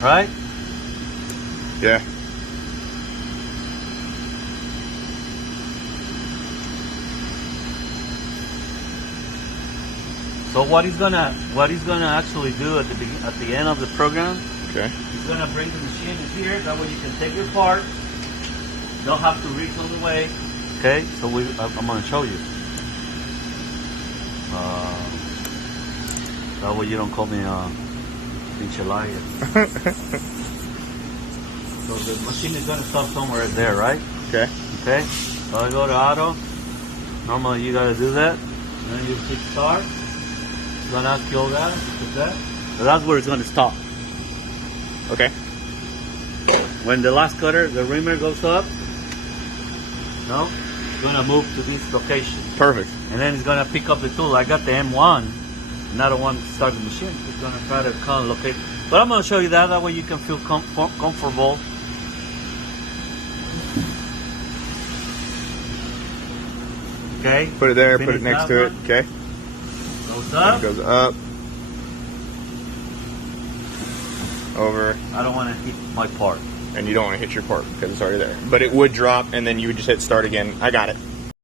Right? Yeah. So what he's gonna actually do at the end of the program, Okay. he's gonna bring the machine in here. That way you can take your part. Don't have to reach all the way. Okay. So I'm gonna show you. That way you don't call me pinche liar. So the machine is gonna stop somewhere there, right? Okay. Okay. So I go to auto. Normally you gotta do that. And then you hit start. It's gonna ask you all that. So that's where it's gonna stop. Okay. When the last cutter, the reamer goes up, no, it's gonna move to this location. Perfect. And then it's gonna pick up the tool. I got the M1, not the one to start the machine. It's gonna try to kind of locate. But I'm gonna show you that. That way you can feel comfortable. Okay. Put it there. Put Finish it next that to it. one. Okay. Goes up. It goes up. Over. I don't want to hit my part. And you don't want to hit your part because it's already there. But it would drop, and then you would just hit start again. I got it.